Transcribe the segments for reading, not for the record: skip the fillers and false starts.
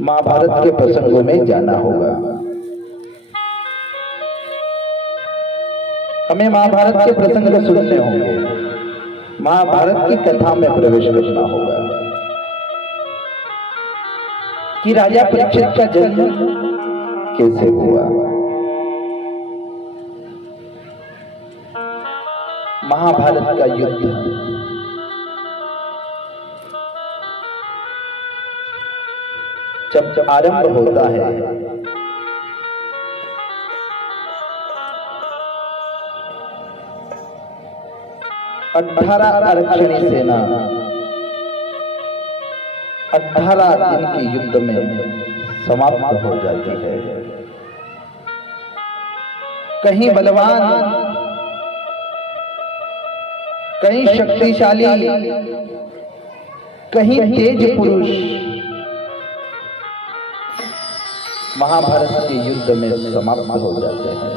महाभारत के प्रसंगों में जाना होगा। हमें महाभारत के प्रसंग सुनने होंगे, महाभारत की कथा में प्रवेश करना होगा कि राजा परीक्षित का जन्म कैसे हुआ, महाभारत का युद्ध जब आरंभ होता है, अठारह आरक्षणी सेना 18 दिन के युद्ध में समाप्त हो जाती है। कहीं बलवान, कहीं शक्तिशाली, कहीं तेज पुरुष महाभारत के युद्ध में समाप्त हो जाते हैं।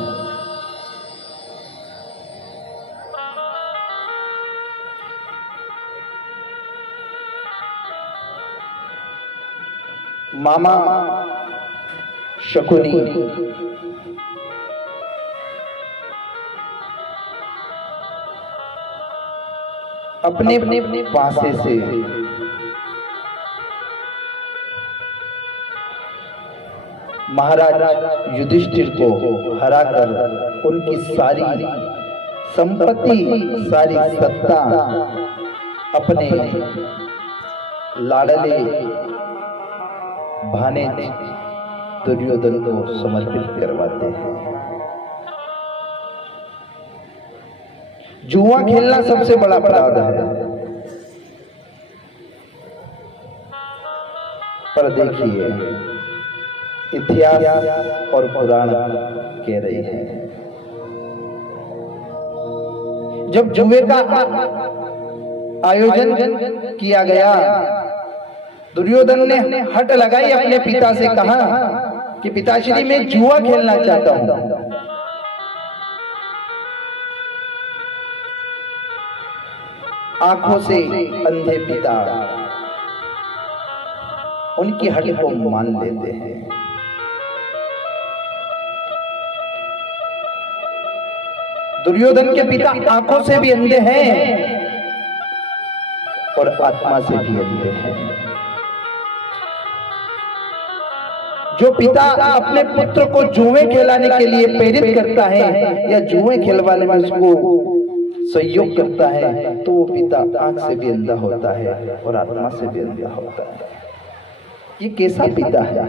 मामा शकुनी अपने पासे से महाराज युधिष्ठिर को हराकर उनकी सारी संपत्ति, सारी सत्ता अपने लाडले भानेज दुर्योधन को समर्पित करवाते हैं। जुआ खेलना सबसे बड़ा अपराध है, पर देखिए इतिहास और पुराण कह रहे हैं, जब जुए का आयोजन किया गया, दुर्योधन ने हट लगाई, अपने पिता से कहा कि पिताश्री मैं जुआ खेलना चाहता हूं। आंखों से अंधे पिता उनकी हट को मान लेते हैं। दुर्योधन के पिता आंखों से भी अंधे हैं और आत्मा से भी अंधे हैं। जो पिता अपने पुत्र को जुए खिलाने के लिए प्रेरित करता है या जुए खिलवाने में उसको सहयोग करता है, तो वो पिता आंख से भी अंधा होता है और आत्मा से भी अंधा होता है। ये कैसा पिता है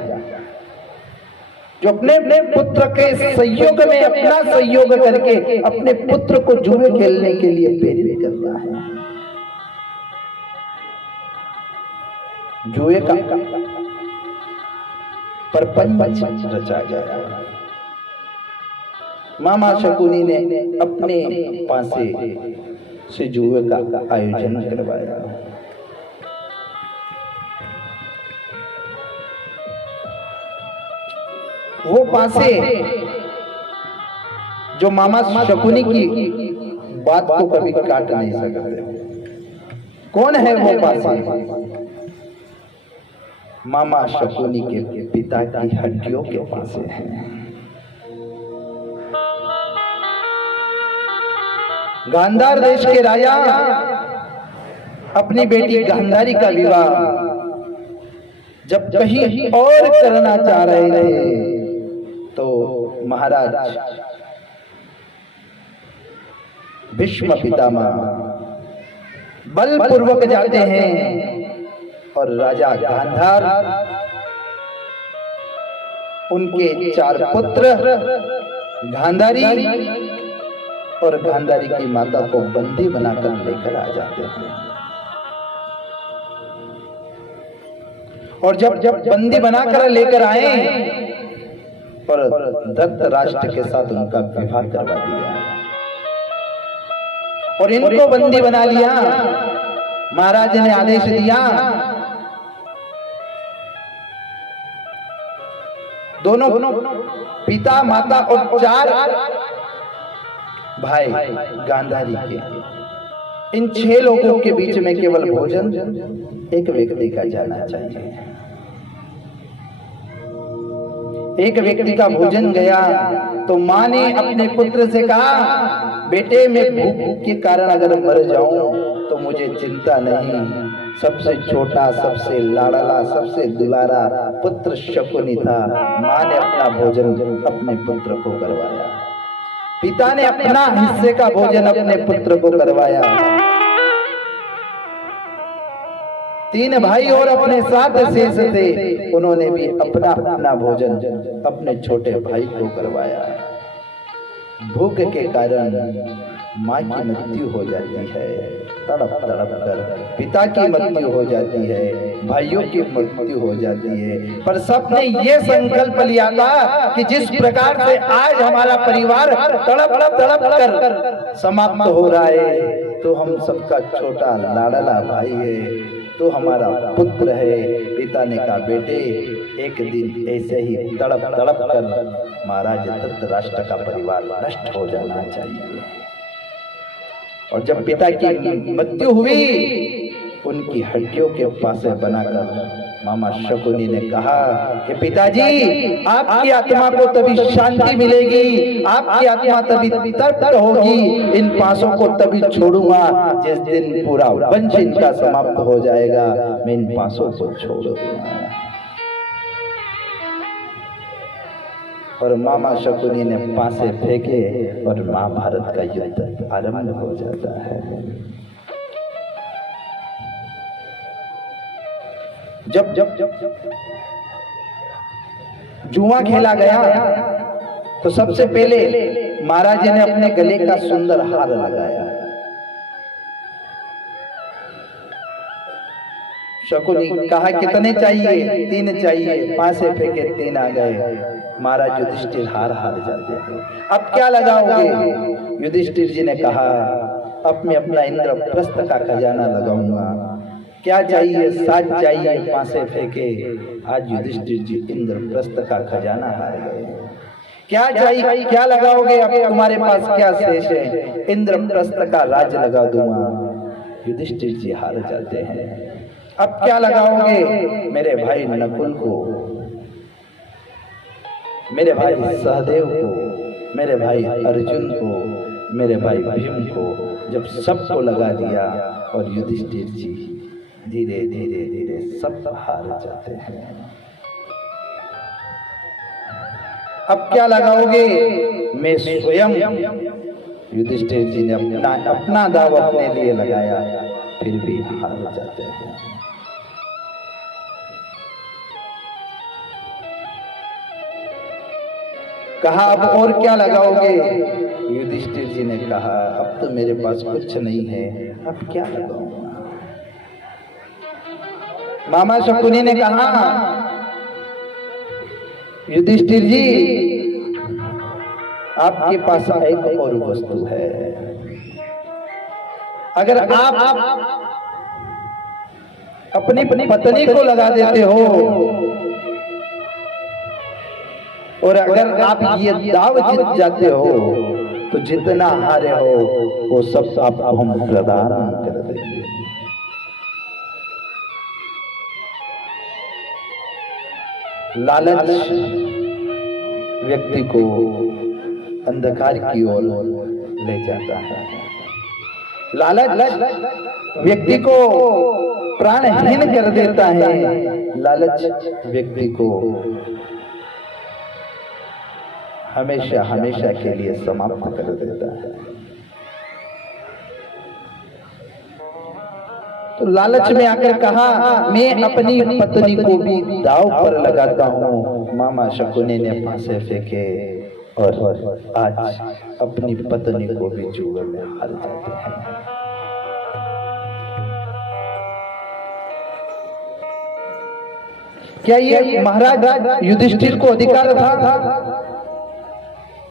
जो अपने पुत्र के सहयोग में अपना सहयोग करके अपने पुत्र को जुए खेलने के लिए प्रेरित करता है। जुए का परपंच रचा गया। मामा शकुनी ने अपने पासे से जुए का आयोजन करवाया। वो पासे जो मामा शकुनी की बात को कभी काट नहीं सकते। कौन है वो पासे? मामा शकुनी के पिता की हड्डियों के पासे है। गांधार देश के राजा अपनी बेटी गांधारी का विवाह जब कहीं और करना चाह रहे थे, तो महाराज भीष्म पितामह बलपूर्वक जाते हैं और राजा गांधार उनके 4 पुत्र गांधारी और गांधारी की माता को बंदी बनाकर लेकर आ जाते हैं। और जब बंदी बनाकर लेकर आए और धृतराष्ट्र के साथ उनका विवाह करवा दिया और इनको बंदी बना लिया। महाराज ने आदेश दिया दोनों पिता, माता और 4 भाई गांधारी के, इन 6 लोगों के बीच में केवल भोजन एक व्यक्ति का जाना चाहिए। एक व्यक्ति का भोजन गया तो माँ ने अपने पुत्र से कहा, बेटे मैं भूख के कारण अगर मर जाऊं तो मुझे चिंता नहीं। सबसे छोटा, सबसे लाडला, सबसे दुलारा पुत्र शकुनी था। माँ ने अपना भोजन अपने पुत्र को करवाया, पिता ने अपना हिस्से का भोजन अपने पुत्र को करवाया। 3 भाई और अपने साथ शेष थे, उन्होंने भी अपना अपना भोजन अपने छोटे भाई को करवाया। भूख के कारण माँ की मृत्यु हो जाती है, तड़प तड़प कर पिता की मृत्यु हो जाती है, भाइयों की मृत्यु हो जाती है। पर सबने ये संकल्प लिया था कि जिस प्रकार से आज हमारा परिवार तड़प तड़प कर समाप्त हो रहा है, तो हम सबका छोटा लाडला भाई है, तो हमारा पुत्र है। पिता ने कहा, बेटे एक दिन ऐसे ही तड़प तड़प कर महाराज धृतराष्ट्र का परिवार नष्ट हो जाना चाहिए। और जब पिता की मृत्यु हुई, उनकी हड्डियों के पासे बनाकर मामा शकुनी ने कहा कि पिताजी आपकी आत्मा को तभी शांति मिलेगी, आपकी आत्मा तभी तृप्त होगी, इन पासों को तभी छोड़ूंगा जिस दिन पूरा वंश इनका समाप्त हो जाएगा, मैं इन पासों को छोड़ दूंगा। और मामा शकुनी ने पासे फेंके और महाभारत का युद्ध आरंभ हो जाता है। जब जब जुआ खेला गया तो सबसे पहले महाराज ने अपने गले का सुंदर हार लगाया। शकुनी कहा, कितने चाहिए? 3 चाहिए। पासे फेंके, 3 आ गए। महाराज युधिष्ठिर हार जाते हैं। अब क्या लगाओगे? युधिष्ठिर जी ने कहा, अब मैं अपना इंद्रप्रस्थ का खजाना लगाऊंगा। क्या चाहिए? 7 चाहिए। पासे फेंके, आज युधिष्ठिर जी इंद्रप्रस्थ का खजाना हार गए। क्या चाहिए? क्या लगाओगे? अब तुम्हारे पास क्या शेष है? इंद्रप्रस्थ का राज लगा दूंगा। युधिष्ठिर जी हार जाते हैं। अब क्या लगाओगे? मेरे भाई नकुल को, मेरे भाई सहदेव को, मेरे भाई अर्जुन को, मेरे भाई भीम को। जब सबको लगा दिया और युधिष्ठिर जी धीरे धीरे धीरे सब हार जाते हैं। अब क्या लगाओगे? मैं स्वयं। युधिष्ठिर जी ने अपना दाव अपने लिए लगाया, फिर भी हार जाते हैं। कहा, अब और क्या लगाओगे? युधिष्ठिर जी ने कहा, अब तो मेरे पास कुछ नहीं है, अब क्या लगाऊंगा? मामा शकुनी ने कहा, युधिष्ठिर जी आपके पास एक और वस्तु है। अगर आप अपनी पत्नी को लगा देते हो और अगर आप ये दाव जीत जाते हो तो जितना हारे हो वो सब आपको हम प्रदान कर देंगे। लालच व्यक्ति को अंधकार की ओर ले जाता है। लालच व्यक्ति को प्राणहीन कर देता है। लालच व्यक्ति को हमेशा हमेशा के लिए समाप्त कर देता है। तो लालच में आकर कहा, मैं अपनी पत्नी को भी दांव पर लगाता हूँ। मामा शकुनी ने फांसे फेंके और आज अपनी पत्नी को भी जुए में हार जाते हैं। क्या ये महाराज युधिष्ठिर को अधिकार था?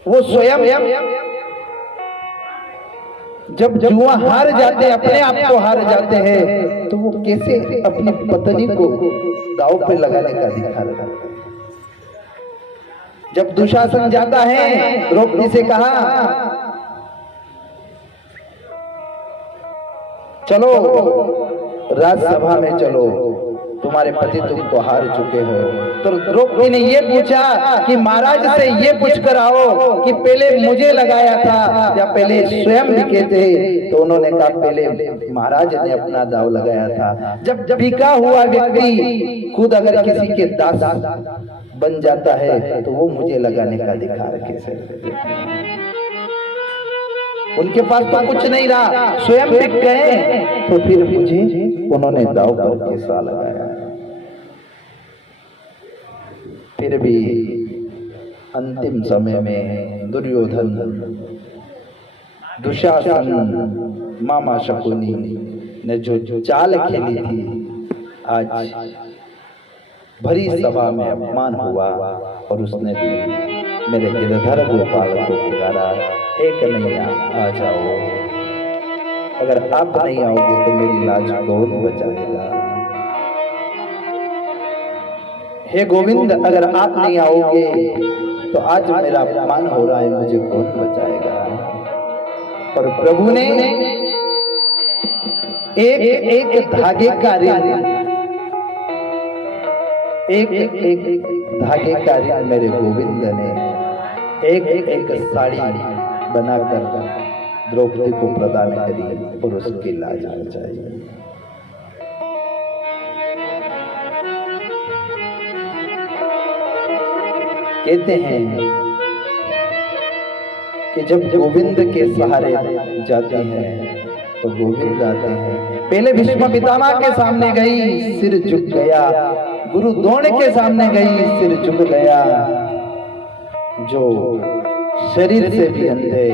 वो स्वयं जब जुआ हार जाते, अपने आप को हार जाते हैं, तो वो कैसे अपनी पत्नी को दांव पे लगाने का अधिकार रखते? जब दुशासन जाता है, द्रौपदी से कहा, चलो राजसभा में चलो, तुम्हारे पति तुमको हार चुके हो। तो द्रौपदी ने ये पूछा कि महाराज से ये पूछ कर आओ कि पहले मुझे लगाया था या पहले स्वयं बिके थे। तो उन्होंने कहा पहले महाराज ने अपना दाव लगाया था। जब बिका हुआ व्यक्ति खुद अगर किसी के दास बन जाता है तो वो मुझे लगाने का अधिकार कैसे? उनके पास तो कुछ नहीं रहा, स्वयं बिक गए, तो फिर मुझे उन्होंने दाव पर कैसा लगाया? फिर भी अंतिम समय में दुर्योधन, दुशासन, मामा शकुनी ने जो चाल खेली थी, आज भरी सभा में अपमान हुआ और उसने भी मेरे गिरधर गोपाल को पुकारा, हे कन्हैया आ जाओ, अगर आप नहीं आओगे तो मेरी लाज कौन बचाएगा? हे गोविंद, अगर आप नहीं आओगे तो आज मेरा अपमान हो रहा है, मुझे कौन बचाएगा? और प्रभु ने एक एक धागे का ऋण, एक एक धागे का ऋण मेरे गोविंद ने एक एक साड़ी बनाकर द्रौपदी को प्रदान करी और उसकी लाज बचाई। कहते हैं कि जब गोविंद के सहारे जाते हैं तो गोविंद आते हैं। पहले भीष्म पितामह के सामने गई, सिर झुक गया। गुरु द्रोण के सामने गई, सिर झुक गया। जो शरीर से भी अंधे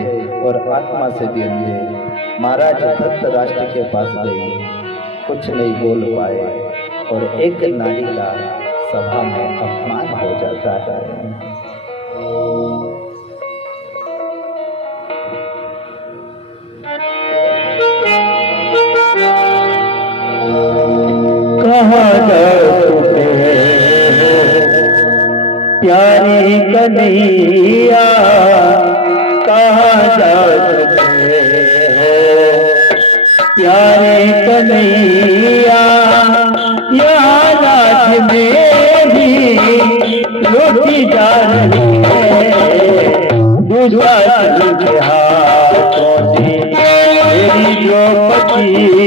और आत्मा से भी अंधे महाराज धृतराष्ट्र के पास गई, कुछ नहीं बोल पाए और एक नारी का सभा में अपमान हो जाता है। कहाँ जाओ प्यारे कन्हैया, कहाँ जाते हो प्यारे कन्हैया, यहाँ राज में भी लूटी जा रही है दूसरा हाथों से मेरी द्रौपदी।